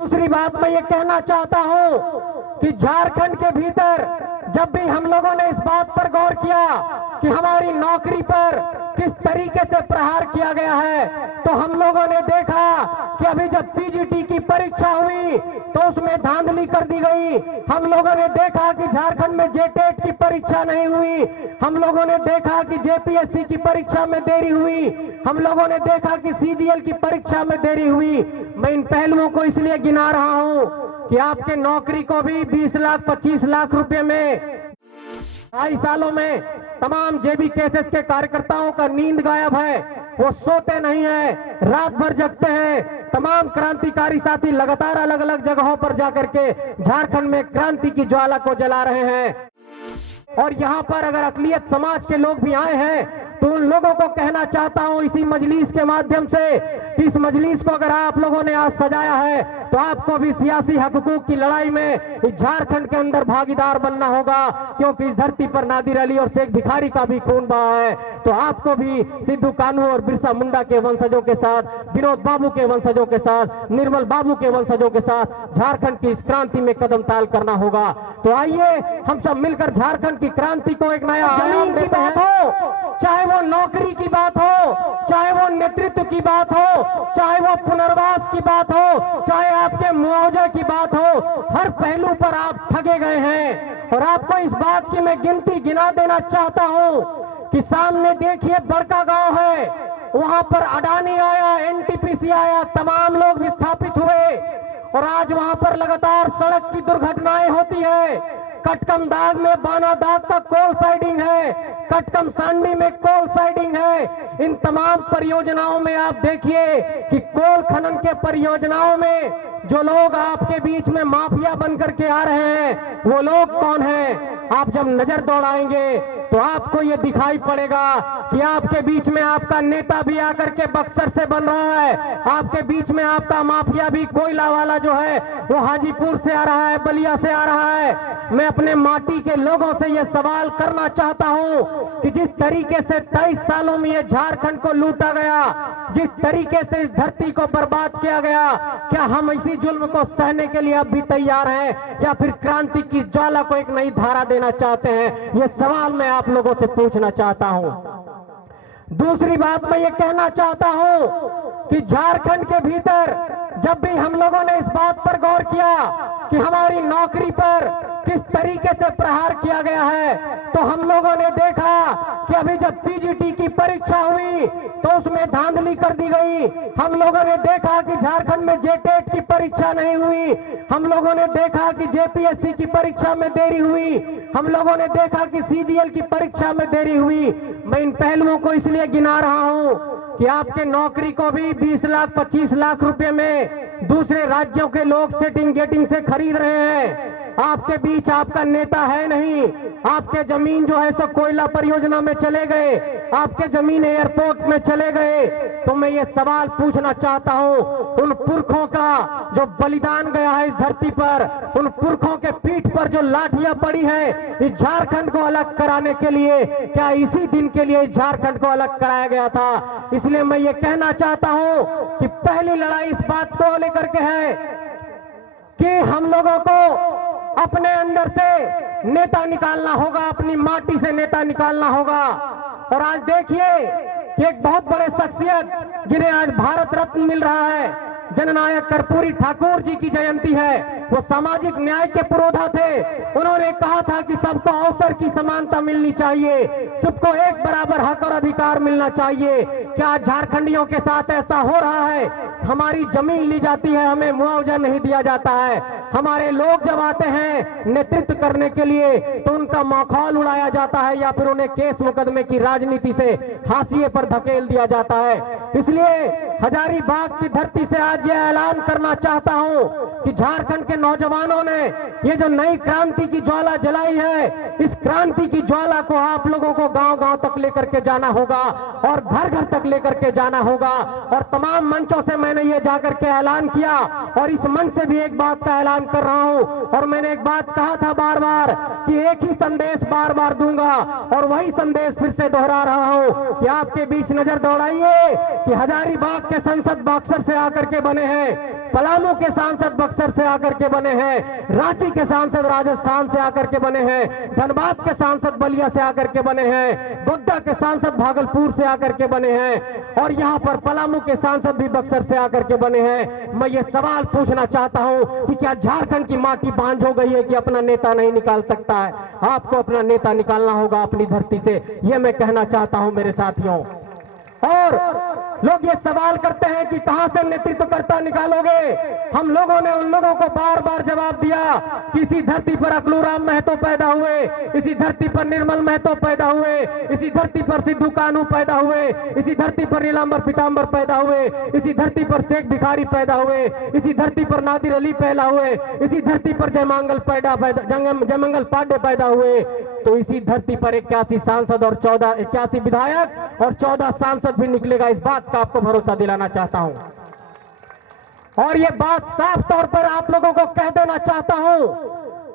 दूसरी बात मैं ये कहना चाहता हूं कि झारखंड के भीतर जब भी हम लोगों ने इस बात पर गौर किया कि हमारी नौकरी पर किस तरीके से प्रहार किया गया है, तो हम लोगों ने देखा कि अभी जब पीजीटी की परीक्षा हुई तो उसमें धांधली कर दी गई। हम लोगों ने देखा कि झारखंड में जेटेट की परीक्षा नहीं हुई। हम लोगों ने देखा कि जेपीएससी की परीक्षा में देरी हुई। हम लोगों ने देखा कि सीजीएल की परीक्षा में देरी हुई। मैं इन पहलुओं को इसलिए गिना रहा हूं कि आपके नौकरी को भी 20 लाख 25 लाख रुपए में 2.5 सालों में तमाम जेबी केसेस के कार्यकर्ताओं का नींद गायब है। वो सोते नहीं है, रात भर जगते हैं। तमाम क्रांतिकारी साथी लगातार अलग अलग जगहों पर जाकर के झारखंड में क्रांति की ज्वाला को जला रहे हैं। और यहाँ पर अगर अकलियत समाज के लोग भी आए हैं तो उन लोगों को कहना चाहता हूं इसी मजलिस के माध्यम से कि इस मजलिस को अगर आप लोगों ने आज सजाया है तो आपको भी सियासी हकूक की लड़ाई में इस झारखंड के अंदर भागीदार बनना होगा, क्योंकि इस धरती पर नादिर अली और शेख भिखारी का भी खून बहा है। तो आपको भी सिद्धू कान्हू और बिरसा मुंडा के वंशजों के साथ, विनोद बाबू के वंशजों के साथ, निर्मल बाबू के वंशजों के साथ झारखंड की इस क्रांति में कदम ताल करना होगा। तो आइए हम सब मिलकर झारखंड की क्रांति को एक नया आयाम देते हैं। चाहे वो नौकरी की बात हो, चाहे वो नेतृत्व की बात हो, चाहे वो पुनर्वास की बात हो, चाहे आपके मुआवजे की बात हो, हर पहलू पर आप ठगे गए हैं। और आपको इस बात की मैं गिनती गिना देना चाहता हूं कि सामने देखिए बड़का गांव है, वहां पर अडानी आया, एनटीपीसी आया, तमाम लोग विस्थापित हुए और आज वहां पर लगातार सड़क की दुर्घटनाएं होती है। कटकम दाग में बानादाग का कोल साइडिंग है, कटकम सांडी में कोल साइडिंग है। इन तमाम परियोजनाओं में आप देखिए कि कोल खनन के परियोजनाओं में जो लोग आपके बीच में माफिया बनकर के आ रहे हैं वो लोग कौन हैं? आप जब नजर दौड़ाएंगे तो आपको ये दिखाई पड़ेगा कि आपके बीच में आपका नेता भी आकर के बक्सर से बन रहा है, आपके बीच में आपका माफिया भी कोयला वाला जो है वो हाजीपुर से आ रहा है, बलिया से आ रहा है। मैं अपने माटी के लोगों से ये सवाल करना चाहता हूं कि जिस तरीके से 23 सालों में ये झारखंड को लूटा गया, जिस तरीके से इस धरती को बर्बाद किया गया, क्या हम इसी जुल्म को सहने के लिए अब भी तैयार हैं या फिर क्रांति की ज्वाला को एक नई धारा देना चाहते हैं? ये सवाल मैं आप लोगों से पूछना चाहता हूं। दूसरी बात मैं ये कहना चाहता हूं कि झारखंड के भीतर जब भी हम लोगों ने इस बात पर गौर किया कि हमारी नौकरी पर किस तरीके से प्रहार किया गया है, तो हम लोगों ने देखा कि अभी जब पीजीटी की परीक्षा हुई तो उसमें धांधली कर दी गई। हम लोगों ने देखा कि झारखंड में जेटेट की परीक्षा नहीं हुई। हम लोगों ने देखा कि जेपीएससी की परीक्षा में देरी हुई। हम लोगों ने देखा कि सीजीएल की परीक्षा में देरी हुई। मैं इन पहलुओं को इसलिए गिना रहा हूं कि आपके नौकरी को भी 20 लाख 25 लाख रुपए में दूसरे राज्यों के लोग सेटिंग गेटिंग से खरीद रहे हैं। आपके बीच आपका नेता है नहीं। आपके जमीन जो है सो कोयला परियोजना में चले गए, आपके जमीन एयरपोर्ट में चले गए। तो मैं ये सवाल पूछना चाहता हूं उन पुरखों का जो बलिदान गया है इस धरती पर, उन पुरखों के पीठ पर जो लाठियां पड़ी है इस झारखंड को अलग कराने के लिए, क्या इसी दिन के लिए इस झारखंड को अलग कराया गया था? इसलिए मैं ये कहना चाहता हूं कि पहली लड़ाई इस बात को लेकर के है कि हम लोगों को अपने अंदर से नेता निकालना होगा, अपनी माटी से नेता निकालना होगा। और आज देखिए कि एक बहुत बड़े शख्सियत जिन्हें आज भारत रत्न मिल रहा है, जननायक कर्पूरी ठाकुर जी की जयंती है। वो सामाजिक न्याय के पुरोधा थे। उन्होंने कहा था कि सबको अवसर की समानता मिलनी चाहिए, सबको एक बराबर हक और अधिकार मिलना चाहिए। क्या झारखंडियों के साथ ऐसा हो रहा है? हमारी जमीन ली जाती है, हमें मुआवजा नहीं दिया जाता है। हमारे लोग जब आते हैं नेतृत्व करने के लिए तो उनका मखौल उड़ाया जाता है या फिर उन्हें केस मुकदमे की राजनीति से हाशिए पर धकेल दिया जाता है। इसलिए हजारीबाग की धरती से आज यह ऐलान करना चाहता हूं कि झारखंड के नौजवानों ने ये जो नई क्रांति की ज्वाला जलाई है, इस क्रांति की ज्वाला को आप लोगों को गांव-गांव तक लेकर के जाना होगा और घर-घर तक लेकर के जाना होगा। और तमाम मंचों से मैंने ये जाकर के ऐलान किया और इस मंच से भी एक बात का ऐलान कर रहा हूं। और मैंने एक बात कहा था बार बार कि एक ही संदेश बार बार दूंगा और वही संदेश फिर से दोहरा रहा हूं कि आपके बीच नजर दौड़ाइए कि हजारीबाग के संसद बक्सर से आकर के बने हैं, पलामू के सांसद बक्सर से आकर के बने हैं, रांची के सांसद राजस्थान से आकर के बने हैं, धनबाद के सांसद बलिया से आकर के बने हैं, गोड्डा के सांसद भागलपुर से आकर के बने हैं और यहाँ पर पलामू के सांसद भी बक्सर से आकर के बने हैं। मैं ये सवाल पूछना चाहता हूँ कि क्या झारखंड की माटी बांझ हो गई है कि अपना नेता नहीं निकाल सकता है? आपको अपना नेता निकालना होगा अपनी धरती से, ये मैं कहना चाहता हूँ मेरे साथियों। और लोग ये सवाल करते हैं कि कहां से नेतृत्वकर्ता निकालोगे? हम लोगों ने उन लोगों को बार बार जवाब दिया कि इसी धरती पर अकलूराम महतो पैदा हुए, इसी धरती पर निर्मल महतो पैदा हुए, इसी धरती पर सिद्धू कान्हू पैदा हुए, इसी धरती पर नीलांबर पीतांबर पैदा हुए, इसी धरती पर शेख भिखारी पैदा हुए, इसी धरती पर नादिर अली पैदा हुए, इसी धरती पर जयमंगल पांडे पैदा हुए। तो इसी धरती पर 81 सांसद और 81 विधायक और 14 सांसद भी निकलेगा, इस बात का आपको भरोसा दिलाना चाहता हूं। और ये बात साफ तौर पर आप लोगों को कह देना चाहता हूं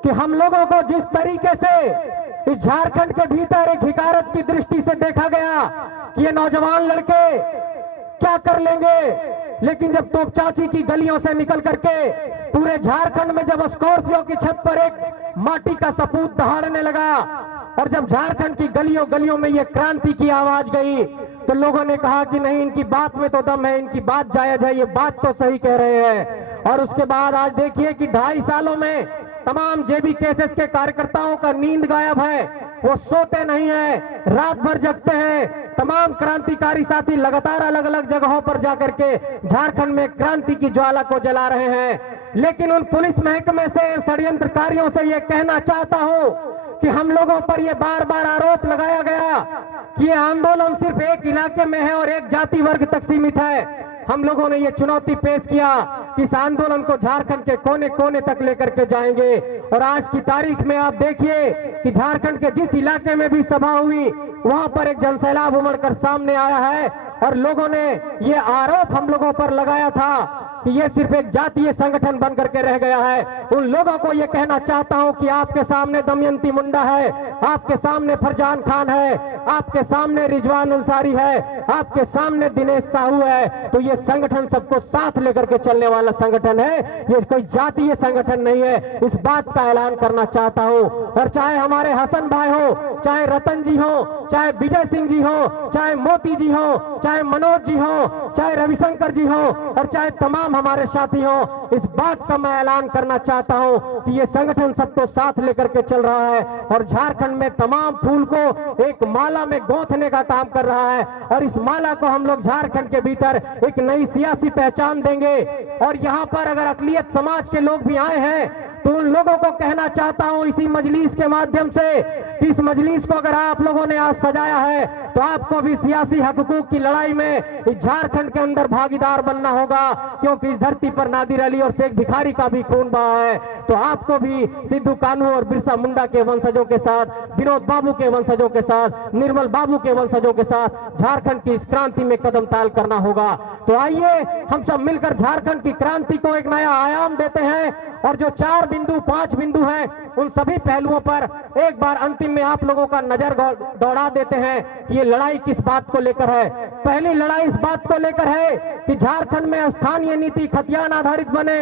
कि हम लोगों को जिस तरीके से इस झारखंड के भीतर एक हिकारत की दृष्टि से देखा गया कि ये नौजवान लड़के क्या कर लेंगे, लेकिन जब तोपचाची की गलियों से निकल करके पूरे झारखंड में जब स्कॉर्पियो की छत पर एक माटी का सपूत दहाड़ने लगा और जब झारखंड की गलियों गलियों में ये क्रांति की आवाज गई तो लोगों ने कहा कि नहीं, इनकी बात में तो दम है, इनकी बात जायज है, ये बात तो सही कह रहे हैं। और उसके बाद आज देखिए कि 2.5 सालों में तमाम जेबी केसेस के कार्यकर्ताओं का नींद गायब है, वो सोते नहीं है, रात भर जगते हैं। तमाम क्रांतिकारी साथी लगातार अलग अलग जगहों पर जाकर के झारखंड में क्रांति की ज्वाला को जला रहे हैं। लेकिन उन पुलिस महकमे से, षड्यंत्रकारियों से ये कहना चाहता हूं कि हम लोगों पर यह बार बार आरोप लगाया गया कि ये आंदोलन सिर्फ एक इलाके में है और एक जाति वर्ग तक सीमित है। हम लोगों ने ये चुनौती पेश किया कि इस आंदोलन को झारखंड के कोने कोने तक लेकर के जाएंगे। और आज की तारीख में आप देखिए कि झारखंड के जिस इलाके में भी सभा हुई वहां पर एक जनसैलाब उमड़कर सामने आया है और लोगों ने ये आरोप हम लोगों पर लगाया था कि ये सिर्फ एक जातीय संगठन बन करके रह गया है। उन लोगों को ये कहना चाहता हूं कि आपके सामने दमयंती मुंडा है, आपके सामने फरजान खान है, आपके सामने रिजवान अंसारी है, आपके सामने दिनेश साहू है। तो ये संगठन सबको साथ लेकर के चलने वाला संगठन है, ये कोई जातीय संगठन नहीं है। इस बात का ऐलान करना चाहता हूं। और चाहे हमारे हसन भाई हो, चाहे रतन जी हो, चाहे विजय सिंह जी हो, चाहे मोती जी हो, चाहे मनोज जी हो, चाहे रविशंकर जी हो और चाहे तमाम हमारे साथी हो, इस बात का मैं ऐलान करना चाहता हूं कि ये संगठन सबको साथ लेकर के चल रहा है और झारखंड में तमाम फूल को एक माला में गूंथने का काम कर रहा है। और इस माला को हम लोग झारखंड के भीतर एक नई सियासी पहचान देंगे। और यहाँ पर अगर अकलियत समाज के लोग भी आए हैं तो उन लोगों को कहना चाहता हूं इसी मजलिस के माध्यम से कि इस मजलिस को अगर आप लोगों ने आज सजाया है तो आपको भी सियासी हकूक की लड़ाई में इस झारखंड के अंदर भागीदार बनना होगा, क्योंकि इस धरती पर नादिर अली और शेख भिखारी का भी खून बहा है। तो आपको भी सिद्धू कान्हू और बिरसा मुंडा के वंशजों के साथ, विनोद बाबू के वंशजों के साथ, निर्मल बाबू के वंशजों के साथ झारखंड की इस क्रांति में कदम ताल करना होगा। तो आइए हम सब मिलकर झारखंड की क्रांति को एक नया आयाम देते हैं और जो 4 बिंदु 5 बिंदु हैं उन सभी पहलुओं पर एक बार अंतिम में आप लोगों का नजर दौड़ा देते हैं कि ये लड़ाई किस बात को लेकर है। पहली लड़ाई इस बात को लेकर है कि झारखंड में स्थानीय नीति खतियान आधारित बने।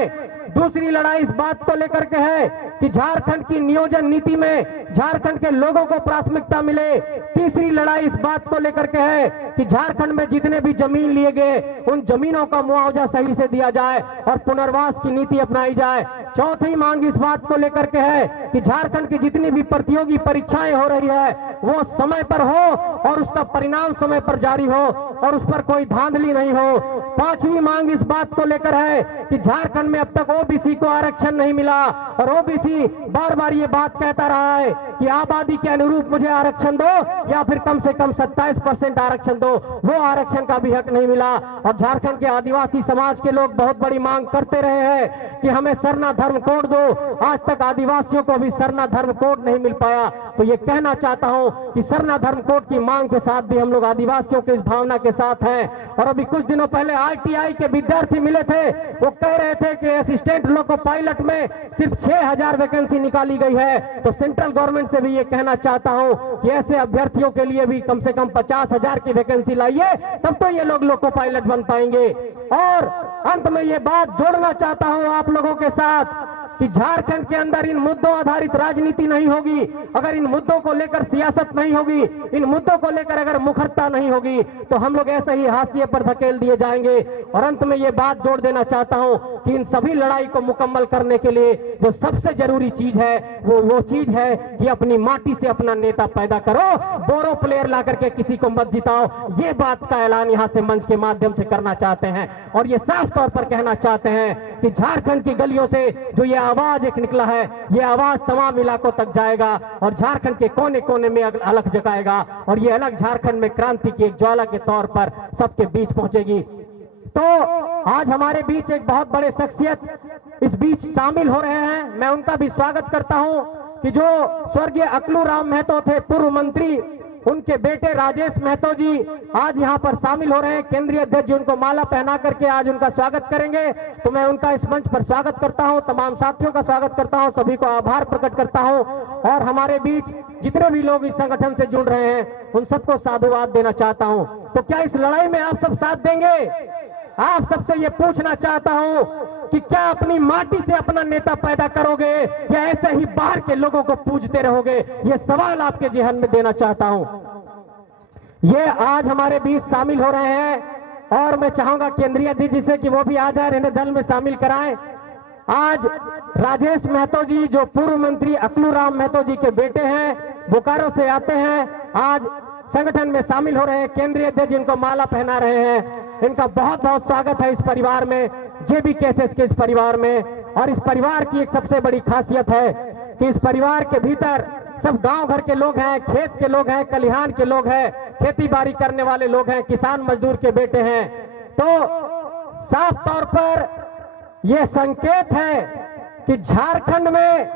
दूसरी लड़ाई इस बात को लेकर के है कि झारखंड की नियोजन नीति में झारखंड के लोगों को प्राथमिकता मिले। तीसरी लड़ाई इस बात को लेकर के है कि झारखंड में जितने भी जमीन लिए गए उन जमीनों का मुआवजा सही से दिया जाए और पुनर्वास की नीति अपनाई जाए। चौथी मांग इस बात को लेकर के है कि झारखंड की जितनी भी प्रतियोगी परीक्षाएं हो रही है वो समय पर हो और उसका परिणाम समय पर जारी हो और उस पर कोई धांधली नहीं हो। पांचवी मांग इस बात को लेकर है कि झारखंड में अब तक ओबीसी को आरक्षण नहीं मिला और ओबीसी बार बार ये बात कहता रहा है कि आबादी के अनुरूप मुझे आरक्षण दो या फिर कम से कम 27% आरक्षण दो, वो आरक्षण का भी हक नहीं मिला। और झारखंड के आदिवासी समाज के लोग बहुत बड़ी मांग करते रहे हैं कि हमें सरना धर्म कोड दो। आज तक आदिवासियों को भी सरना धर्म कोड नहीं मिल पाया। तो ये कहना चाहता हूं कि सरना धर्म कोड की मांग के साथ भी हम लोग आदिवासियों की इस भावना के साथ हैं। और अभी कुछ दिनों पहले ITI के विद्यार्थी मिले थे, वो कह रहे थे कि असिस्टेंट लोको पायलट में सिर्फ 6000 वैकेंसी निकाली गई है, तो सेंट्रल गवर्नमेंट से भी ये कहना चाहता हूं कि ऐसे अभ्यर्थियों के लिए भी कम से कम 50,000 की वैकेंसी लाइए, तब तो ये लोग लोको पायलट बन पाएंगे। और अंत में ये बात जोड़ना चाहता हूं आप लोगों के साथ कि झारखंड के अंदर इन मुद्दों आधारित राजनीति नहीं होगी, अगर इन मुद्दों को लेकर सियासत नहीं होगी, इन मुद्दों को लेकर अगर मुखरता नहीं होगी, तो हम लोग ऐसे ही हाशिए पर धकेल दिए जाएंगे। और अंत में ये बात जोड़ देना चाहता हूं कि इन सभी लड़ाई को मुकम्मल करने के लिए जो सबसे जरूरी चीज है वो चीज है कि अपनी माटी से अपना नेता पैदा करो, बोरो प्लेयर ला करके किसी को मत जिताओ। ये बात का ऐलान यहां से मंच के माध्यम से करना चाहते हैं और ये साफ तौर पर कहना चाहते हैं कि झारखंड की गलियों से जो ये आवाज एक निकला है, ये आवाज तमाम इलाकों तक जाएगा और झारखंड के कोने कोने में अलग जगाएगा और ये अलग झारखंड में क्रांति की एक ज्वाला के तौर पर सबके बीच पहुंचेगी। तो आज हमारे बीच एक बहुत बड़े शख्सियत इस बीच शामिल हो रहे हैं, मैं उनका भी स्वागत करता हूं कि जो स्वर्गीय अकलू राम महतो थे, पूर्व मंत्री, उनके बेटे राजेश महतो जी आज यहां पर शामिल हो रहे हैं। केंद्रीय अध्यक्ष जी उनको माला पहना करके आज उनका स्वागत करेंगे, तो मैं उनका इस मंच पर स्वागत करता हूं, तमाम साथियों का स्वागत करता हूं, सभी को आभार प्रकट करता हूं और हमारे बीच जितने भी लोग इस संगठन से जुड़ रहे हैं उन सबको साधुवाद देना चाहता हूं। तो क्या इस लड़ाई में आप सब साथ देंगे? आप सबसे ये पूछना चाहता हूं कि क्या अपनी माटी से अपना नेता पैदा करोगे या ऐसे ही बाहर के लोगों को पूजते रहोगे? ये सवाल आपके जेहन में देना चाहता हूं। ये आज हमारे बीच शामिल हो रहे हैं और मैं चाहूंगा केंद्रीय अध्यक्ष जी से कि वो भी आ जाए, इन्हें दल में शामिल कराएं। आज राजेश महतो जी जो पूर्व मंत्री अकलू राम महतो जी के बेटे हैं, बोकारो से आते हैं, आज संगठन में शामिल हो रहे हैं। केंद्रीय अध्यक्ष इनको माला पहना रहे हैं। इनका बहुत बहुत स्वागत है इस परिवार में, जेबी केसेस के इस परिवार में। और इस परिवार की एक सबसे बड़ी खासियत है कि इस परिवार के भीतर सब गांव घर के लोग हैं, खेत के लोग हैं, खलिहान के लोग हैं, खेती बाड़ी करने वाले लोग हैं, किसान मजदूर के बेटे हैं। तो साफ तौर पर यह संकेत है कि झारखंड में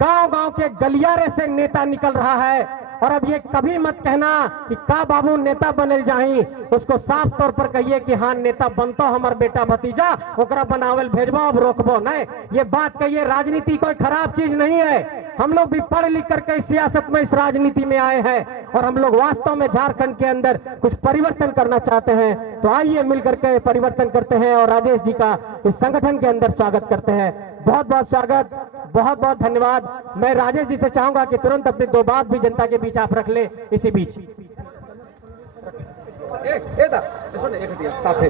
गांव गांव के गलियारे से नेता निकल रहा है। और अब ये कभी मत कहना कि का बाबू नेता बनल जाही, उसको साफ तौर पर कहिए कि हाँ नेता बनतो हमार बेटा भतीजा, ओकरा बनावल भेजबो, अब रोकबो नहीं। ये बात कहिए, राजनीति कोई खराब चीज नहीं है। हम लोग भी पढ़ लिख करके इस सियासत में, इस राजनीति में आए हैं और हम लोग वास्तव में झारखंड के अंदर कुछ परिवर्तन करना चाहते हैं। तो आइए मिलकर के परिवर्तन करते हैं और राजेश जी का इस संगठन के अंदर स्वागत करते हैं। बहुत बहुत स्वागत, बहुत बहुत धन्यवाद। मैं राजेश जी से चाहूंगा कि तुरंत अपनी दो बात भी जनता के बीच आप रख ले। इसी बीच एक साथ